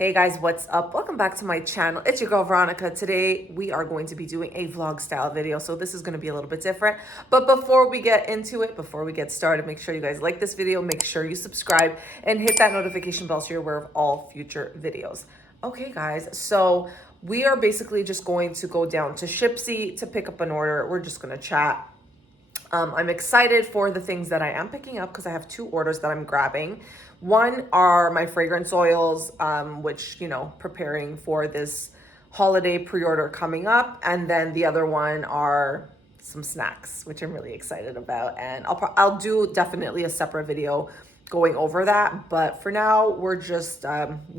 Hey guys, what's up? Welcome back to my channel. It's your girl Veronica. Today we are going to be doing a vlog style video, so this is going to be a little bit different. But before we get into it, before we get started, make sure you guys like this video, make sure you subscribe and hit that notification bell so you're aware of all future videos. Okay guys, so we are basically just going to go down to Shipsy to pick up an order. We're just going to chat. I'm excited for the things that I am picking up because I have two orders that I'm grabbing. One are my fragrance oils, which, preparing for this holiday pre-order coming up. And then the other one are some snacks, which I'm really excited about. And I'll do definitely a separate video going over that. But for now, we're just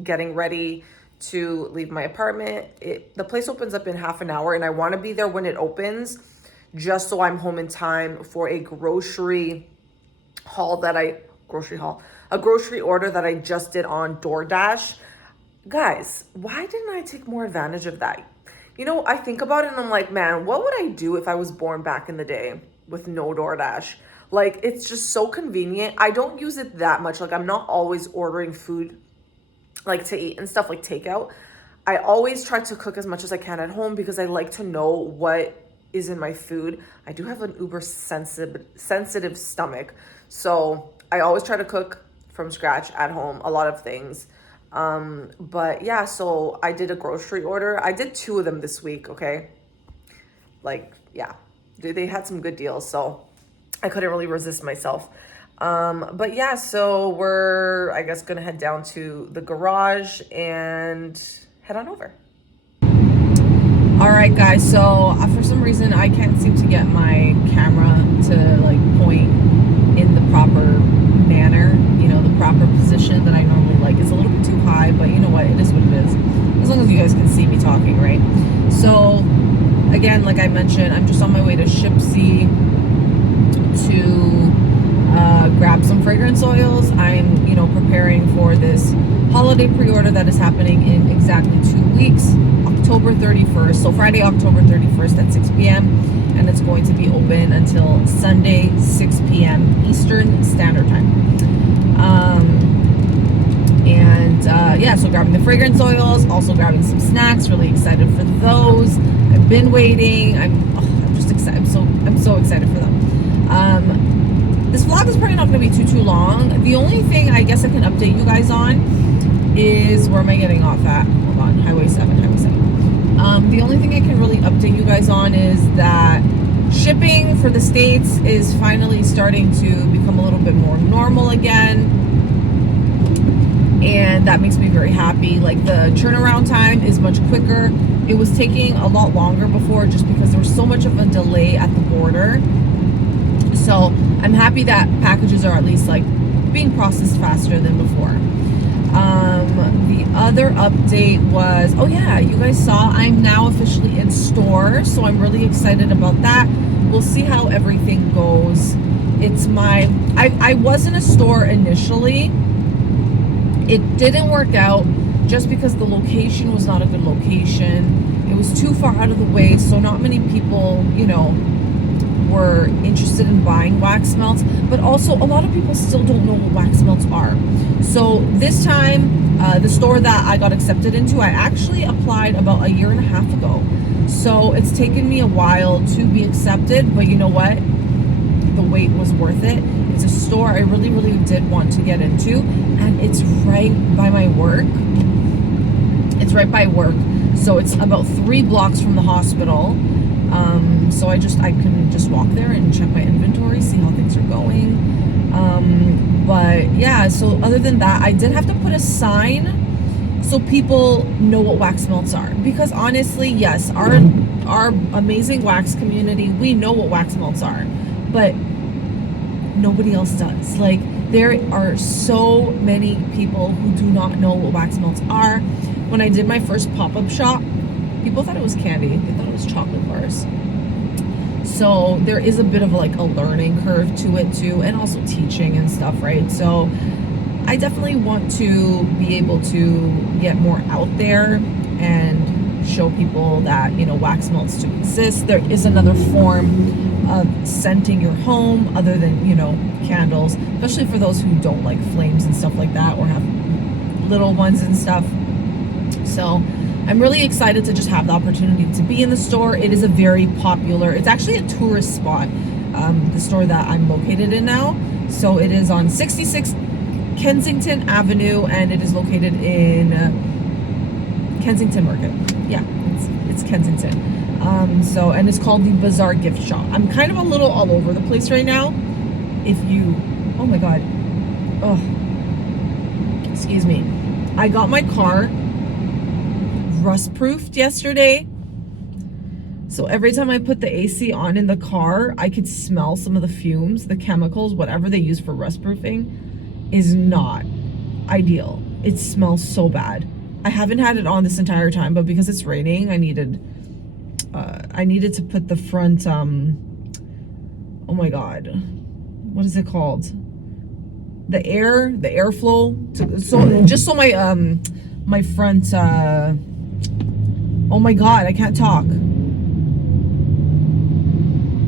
getting ready to leave my apartment. The place opens up in half an hour and I want to be there when it opens, just so I'm home in time for a grocery order that I just did on DoorDash. Guys, why didn't I take more advantage of that? I think about it and I'm like, man, what would I do if I was born back in the day with no DoorDash? Like, it's just so convenient. I don't use it that much. Like, I'm not always ordering food, like, to eat and stuff, like takeout. I always try to cook as much as I can at home because I like to know what is in my food. I do have an uber sensitive stomach, so I always try to cook from scratch at home, a lot of things. But yeah, so I did a grocery order. I did two of them this week, okay? Like, yeah, they had some good deals, so I couldn't really resist myself. But yeah, so we're, I guess, gonna head down to the garage and head on over. All right, guys, so for some reason I can't seem to get my camera to like point in the proper manner, the proper position that I normally like. It's a little bit too high, but you know what, it is what it is, as long as you guys can see me talking, right? So again, like I mentioned, I'm just on my way to Shipsy to grab some fragrance oils. I'm preparing for this holiday pre-order that is happening in exactly 2 weeks, October 31st. So Friday, October 31st at 6 p.m. and it's going to be open until Sunday, 6 p.m. Eastern Standard Time. Yeah, so grabbing the fragrance oils, also grabbing some snacks. Really excited for those. I've been waiting. I'm just excited. I'm so excited for them. This vlog is probably not going to be too long. The only thing I guess I can update you guys on is, where am I getting off at? Hold on, Highway 7. The only thing I can really update you guys on is that shipping for the States is finally starting to become a little bit more normal again. And that makes me very happy. Like, the turnaround time is much quicker. It was taking a lot longer before just because there was so much of a delay at the border. So I'm happy that packages are at least like being processed faster than before. The other update was, oh yeah, you guys saw I'm now officially in store, so I'm really excited about that. We'll see how everything goes. I was in a store initially. It didn't work out just because the location was not a good location. It was too far out of the way, so not many people, were interested in buying wax melts, but also a lot of people still don't know what wax melts are. So this time, the store that I got accepted into, I actually applied about 1.5 years ago. So it's taken me a while to be accepted, but you know what? The wait was worth it. It's a store I really, really did want to get into, and it's right by my work. So it's about 3 blocks from the hospital. So I can just walk there and check my inventory, see how things are going. But yeah, so other than that, I did have to put a sign so people know what wax melts are, because honestly, yes, our amazing wax community, we know what wax melts are, but nobody else does. Like, there are so many people who do not know what wax melts are. When I did my first pop-up shop, people thought it was candy. They thought it was chocolate bars. So there is a bit of like a learning curve to it too, and also teaching and stuff, right? So I definitely want to be able to get more out there and show people that, wax melts do exist. There is another form of scenting your home other than, candles, especially for those who don't like flames and stuff like that, or have little ones and stuff. So I'm really excited to just have the opportunity to be in the store. It is a very popular, it's actually a tourist spot, the store that I'm located in now. So it is on 66 Kensington Avenue, and it is located in Kensington Market. Yeah, it's Kensington. And it's called the Bazaar Gift Shop. I'm kind of a little all over the place right now. Oh my God. Oh, excuse me. I got my car rust proofed yesterday. So every time I put the AC on in the car, I could smell some of the fumes, the chemicals, whatever they use for rust proofing is not ideal. It smells so bad. I haven't had it on this entire time, but because it's raining, I needed to put the front, oh my God, what is it called? The airflow, so my front, oh my God, I can't talk.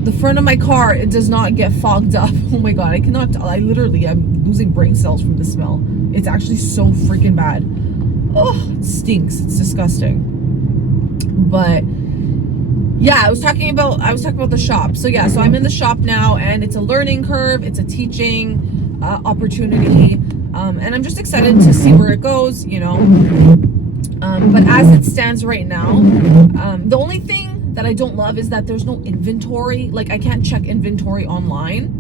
The front of my car, it does not get fogged up. Oh my God, I'm losing brain cells from the smell. It's actually so freaking bad. Oh, it stinks. It's disgusting. But yeah, I was talking about the shop. So yeah, so I'm in the shop now, and it's a learning curve. It's a teaching opportunity. And I'm just excited to see where it goes, you know. But as it stands right now, the only thing that I don't love is that there's no inventory. Like, I can't check inventory online.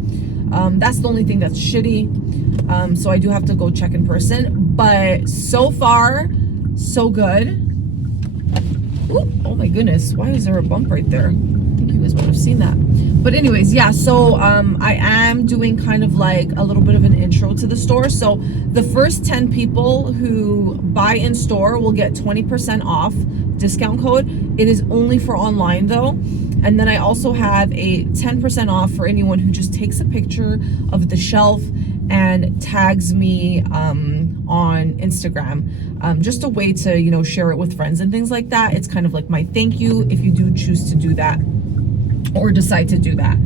That's the only thing that's shitty. So I do have to go check in person. But so far, so good. Ooh, oh my goodness, why is there a bump right there? I think you guys would have seen that. But anyways, yeah, so I am doing kind of like a little bit of an intro to the store. So the first 10 people who buy in store will get 20% off discount code. It is only for online though. And then I also have a 10% off for anyone who just takes a picture of the shelf and tags me on Instagram. Just a way to, you know, share it with friends and things like that. It's kind of like my thank you if you do choose to do that or decide to do that.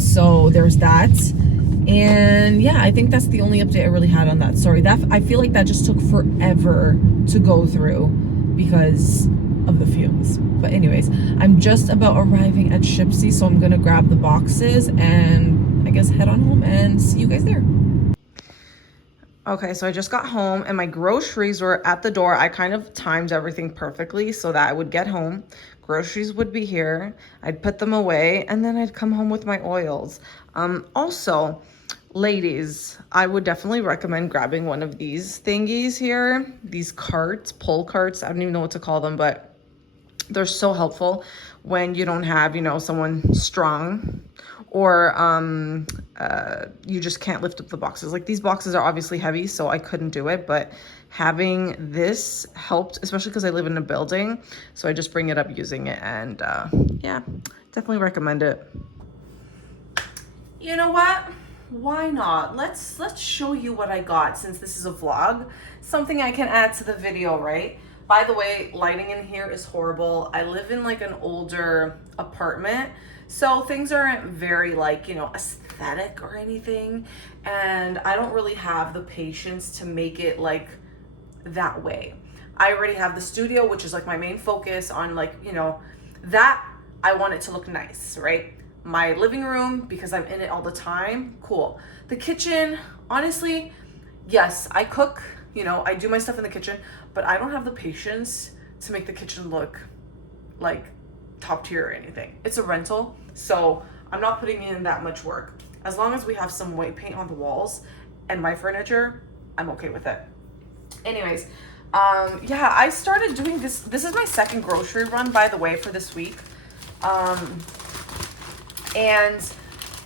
So there's that. And yeah, I think that's the only update I really had on that. Sorry, I feel like that just took forever to go through because of the fumes. But anyways, I'm just about arriving at Shipsy, so I'm gonna grab the boxes and I guess head on home and see you guys there. Okay, so I just got home and my groceries were at the door. I kind of timed everything perfectly so that I would get home, groceries would be here, I'd put them away, and then I'd come home with my oils. Also, ladies, I would definitely recommend grabbing one of these thingies here, these carts, pull carts. I don't even know what to call them, but they're so helpful when you don't have, you know, someone strong or you just can't lift up the boxes. Like, these boxes are obviously heavy, so I couldn't do it, but having this helped, especially because I live in a building. So I just bring it up using it, and yeah, definitely recommend it. You know what? Why not? Let's show you what I got, since this is a vlog. Something I can add to the video, right? By the way, lighting in here is horrible. I live in like an older apartment, so things aren't very like, you know, aesthetic or anything. And I don't really have the patience to make it like that way. I already have the studio, which is like my main focus on, like, you know, that I want it to look nice, right? My living room, because I'm in it all the time, cool. The kitchen, honestly, yes, I cook, you know, I do my stuff in the kitchen, but I don't have the patience to make the kitchen look like top tier or anything. It's a rental, so I'm not putting in that much work. As long as we have some white paint on the walls and my furniture, I'm okay with it. Anyways, yeah, I started doing this. This is my second grocery run, by the way, for this week. And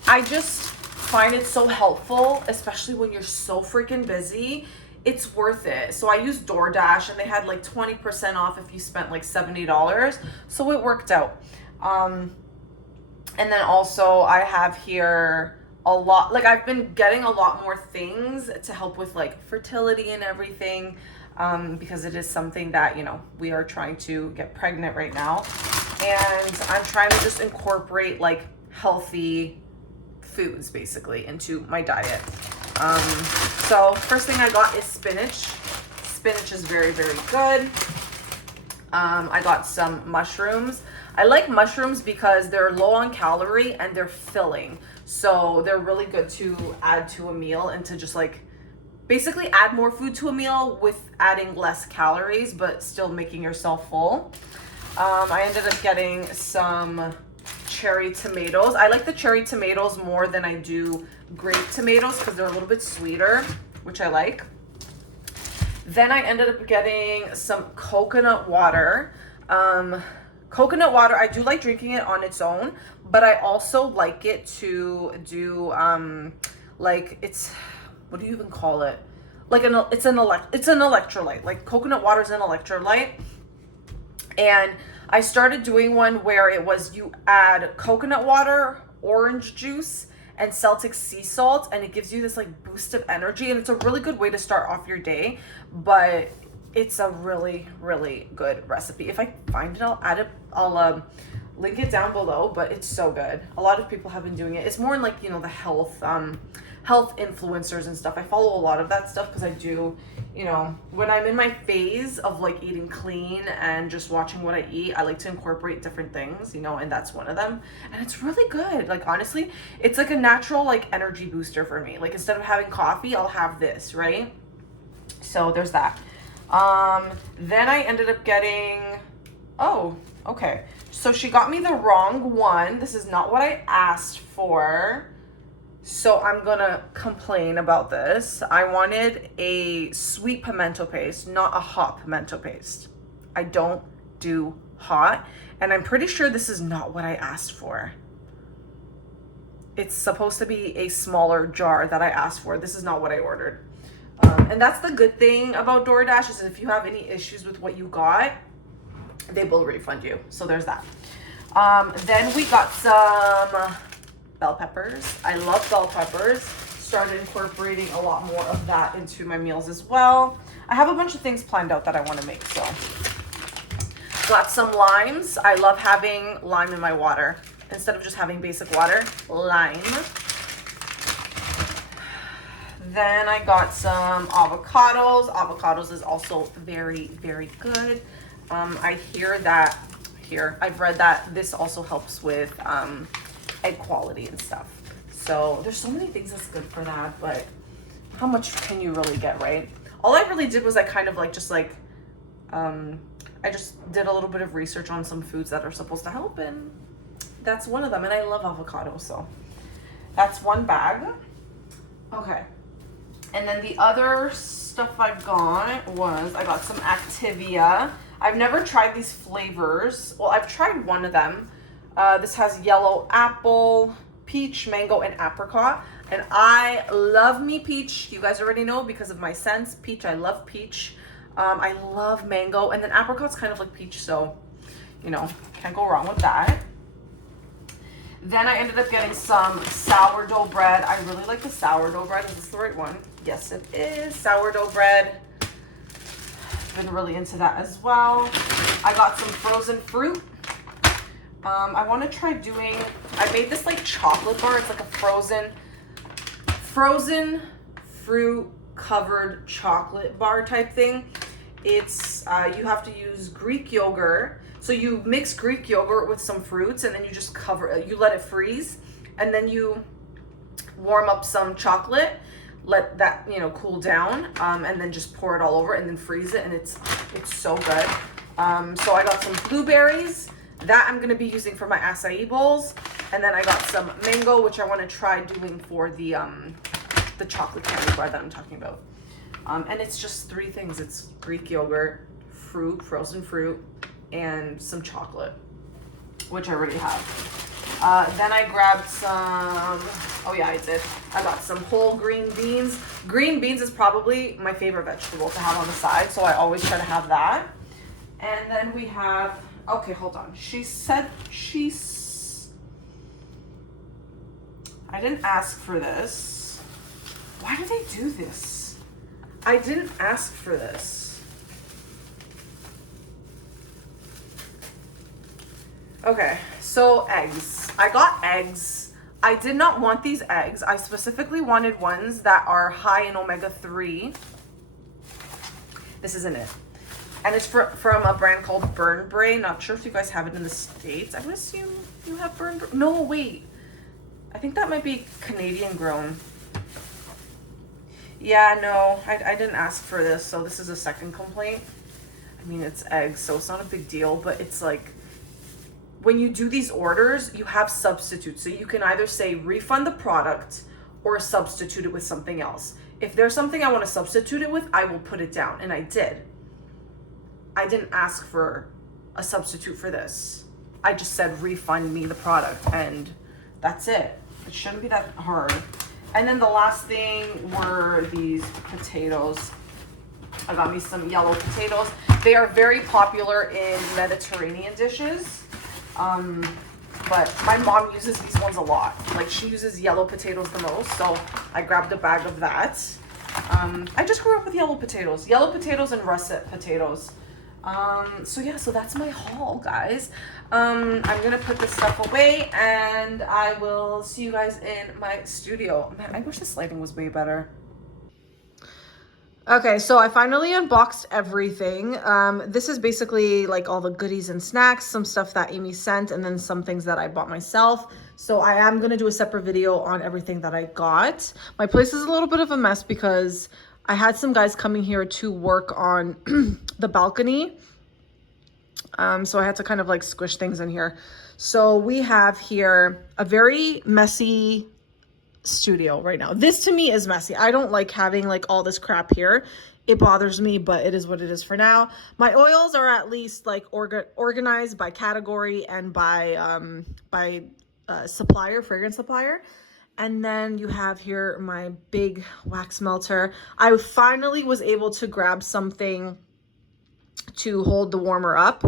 I just find it so helpful, especially when you're so freaking busy. It's worth it. So I used DoorDash, and they had like 20% off if you spent like $70. So it worked out. And then also I have here a lot, like I've been getting a lot more things to help with like fertility and everything, because it is something that, you know, we are trying to get pregnant right now. And I'm trying to just incorporate like healthy foods basically into my diet. So first thing I got is spinach. spinach is very, very good. I got some mushrooms. I like mushrooms because they're low on calorie and they're filling. So they're really good to add to a meal and to just like basically add more food to a meal with adding less calories, but still making yourself full. I ended up getting some cherry tomatoes. I like the cherry tomatoes more than I do grape tomatoes because they're a little bit sweeter, which I like. Then I ended up getting some coconut water. Coconut water, I do like drinking it on its own, but I also like it to do like it's, what do you even call it? Like it's an electrolyte. Like coconut water is an electrolyte. And I started doing one where it was you add coconut water, orange juice, and Celtic sea salt, and it gives you this like boost of energy, and it's a really good way to start off your day. But it's a really, really good recipe. If I find it, I'll add it. I'll link it down below, but it's so good. A lot of people have been doing it. It's more in like, you know, the health influencers and stuff. I follow a lot of that stuff because I do, you know, when I'm in my phase of like eating clean and just watching what I eat, I like to incorporate different things, you know, and that's one of them. And it's really good. Like, honestly, it's like a natural like energy booster for me. Like, instead of having coffee, I'll have this, right? So there's that. Then I ended up getting, oh, okay. So she got me the wrong one. This is not what I asked for. So I'm gonna complain about this. I wanted a sweet pimento paste, not a hot pimento paste. I don't do hot, and I'm pretty sure this is not what I asked for. It's supposed to be a smaller jar that I asked for. This is not what I ordered. And that's the good thing about DoorDash is if you have any issues with what you got, they will refund you. So there's that. Then we got some bell peppers. I love bell peppers. Started incorporating a lot more of that into my meals as well. I have a bunch of things planned out that I want to make, so. Got some limes. I love having lime in my water. Instead of just having basic water, lime. Then I got some avocados. Avocados is also very, very good. I hear that I've read that this also helps with egg quality and stuff. So there's so many things that's good for that, but how much can you really get, right? All I really did was I kind of like just like I just did a little bit of research on some foods that are supposed to help, and that's one of them. And I love avocado, so that's one bag. Okay. And then the other stuff I got was I got some Activia. I've never tried these flavors. Well, I've tried one of them. This has yellow apple, peach, mango, and apricot. And I love me peach. You guys already know because of my scents. Peach, I love peach. I love mango. And then apricot's kind of like peach, so, you know, can't go wrong with that. Then I ended up getting some sourdough bread. I really like the sourdough bread. Is this the right one? Yes, it is. Sourdough bread. Been really into that as well. I got some frozen fruit. I want to try doing, I made this like chocolate bar. It's like a frozen fruit covered chocolate bar type thing. It's, you have to use Greek yogurt. So you mix Greek yogurt with some fruits and then you just you let it freeze, and then you warm up some chocolate, let that, you know, cool down, and then just pour it all over and then freeze it, and it's so good. So I got some blueberries that I'm going to be using for my acai bowls, and then I got some mango, which I want to try doing for the chocolate candy bar that I'm talking about. And it's just three things. It's Greek yogurt, fruit, frozen fruit, and some chocolate, which I already have. Then I grabbed some, oh yeah, I did. I got some whole green beans. Green beans is probably my favorite vegetable to have on the side, so I always try to have that. And then we have, okay, hold on. She said I didn't ask for this. Why do they do this? I didn't ask for this. Okay, so eggs. I got eggs. I did not want these eggs. I specifically wanted ones that are high in omega-3. This This isn't it. And it's from a brand called Burn Brain. Not sure if you guys have it in the States. I would assume you have Burn Brain. No, wait. I think that might be Canadian grown. Yeah, no, I didn't ask for this, so this is a second complaint. I mean, it's eggs, so it's not a big deal, but it's like, when you do these orders, you have substitutes. So you can either say refund the product or substitute it with something else. If there's something I want to substitute it with, I will put it down, and I did. I didn't ask for a substitute for this. I just said refund me the product, and that's it. It shouldn't be that hard. And then the last thing were these potatoes. I got me some yellow potatoes. They are very popular in Mediterranean dishes. But my mom uses these ones a lot. Like, she uses yellow potatoes the most, so I grabbed a bag of that. I just grew up with yellow potatoes and russet potatoes. So yeah, so that's my haul, guys. I'm gonna put this stuff away, and I will see you guys in my studio. Man, I wish this lighting was way better. Okay, so I finally unboxed everything. This is basically like all the goodies and snacks, some stuff that Amy sent, and then some things that I bought myself. So I am gonna do a separate video on everything that I got. My place is a little bit of a mess because I had some guys coming here to work on the balcony. So I had to kind of like squish things in here. So we have here a very messy studio right now. This to me is messy. I don't like having like all this crap here. It bothers me, but it is what it is for now. My oils are at least like organized by category and by supplier, fragrance supplier. And then you have here my big wax melter. I finally was able to grab something to hold the warmer up.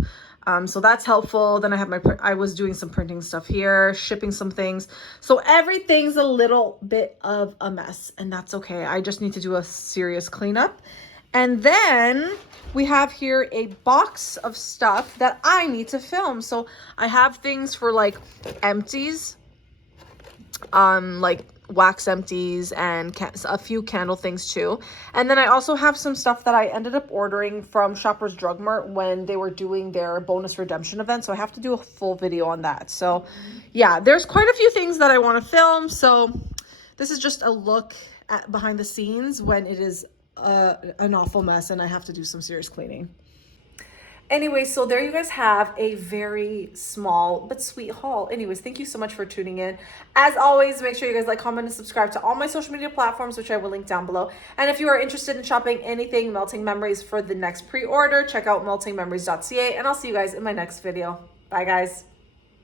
So that's helpful. Then I have I was doing some printing stuff here, shipping some things. So everything's a little bit of a mess, and that's okay. I just need to do a serious cleanup. And then we have here a box of stuff that I need to film. So I have things for like empties, like wax empties, and a few candle things too. And then I also have some stuff that I ended up ordering from Shoppers Drug Mart when they were doing their bonus redemption event. So I have to do a full video on that. So yeah, there's quite a few things that I want to film. So this is just a look at behind the scenes when it is an awful mess and I have to do some serious cleaning. Anyway, so there you guys have a very small but sweet haul. Anyways, thank you so much for tuning in. As always, make sure you guys like, comment, and subscribe to all my social media platforms, which I will link down below. And if you are interested in shopping anything Melting Memories for the next pre-order, check out meltingmemories.ca, and I'll see you guys in my next video. Bye, guys.